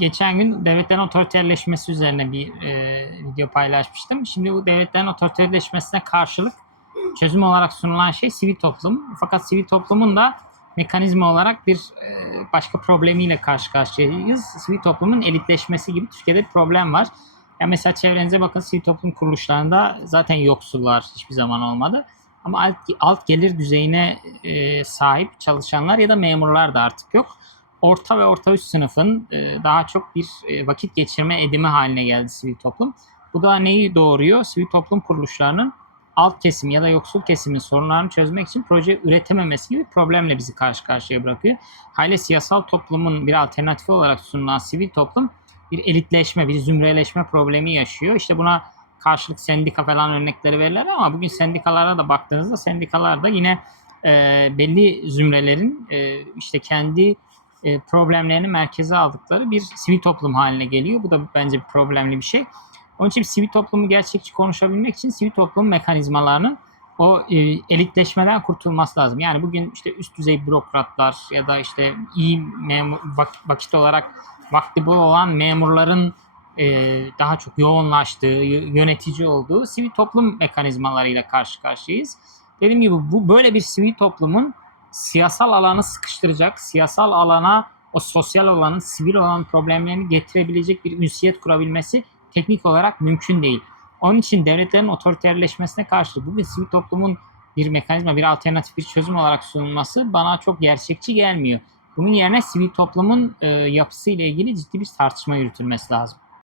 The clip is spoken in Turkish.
geçen gün devletlerin otoriterleşmesi üzerine bir e, video paylaşmıştım. Şimdi bu devletlerin otoriterleşmesine karşılık çözüm olarak sunulan şey sivil toplum. Fakat sivil toplumun da mekanizma olarak bir e, başka problemiyle karşı karşıyayız. Sivil toplumun elitleşmesi gibi Türkiye'de bir problem var. Ya mesela çevrenize bakın sivil toplum kuruluşlarında zaten yoksullar hiçbir zaman olmadı. Ama alt, alt gelir düzeyine e, sahip çalışanlar ya da memurlar da artık yok. Orta ve orta üst sınıfın e, daha çok bir e, vakit geçirme edimi haline geldi sivil toplum. Bu da neyi doğuruyor? Sivil toplum kuruluşlarının alt kesim ya da yoksul kesimin sorunlarını çözmek için proje üretememesi gibi problemle bizi karşı karşıya bırakıyor. Hale siyasal toplumun bir alternatifi olarak sunulan sivil toplum bir elitleşme, bir zümreleşme problemi yaşıyor. İşte buna karşılık sendika falan örnekleri verirler ama bugün sendikalara da baktığınızda sendikalar da yine e, belli zümrelerin e, işte kendi e, problemlerini merkeze aldıkları bir sivil toplum haline geliyor. Bu da bence bir problemli bir şey. Onun için sivil toplumu gerçekçi konuşabilmek için sivil toplum mekanizmalarının o e, elitleşmeden kurtulması lazım. Yani bugün işte üst düzey bürokratlar ya da işte iyi memur, vak- vakit olarak vakti bol olan memurların e, daha çok yoğunlaştığı, yönetici olduğu sivil toplum mekanizmalarıyla karşı karşıyayız. Dediğim gibi bu böyle bir sivil toplumun siyasal alanı sıkıştıracak, siyasal alana o sosyal alanın, sivil olan problemlerini getirebilecek bir ünsiyet kurabilmesi teknik olarak mümkün değil. Onun için devletlerin otoriterleşmesine karşı bugün sivil toplumun bir mekanizma, bir alternatif bir çözüm olarak sunulması bana çok gerçekçi gelmiyor. Bunun yerine sivil toplumun e, yapısı ile ilgili ciddi bir tartışma yürütülmesi lazım.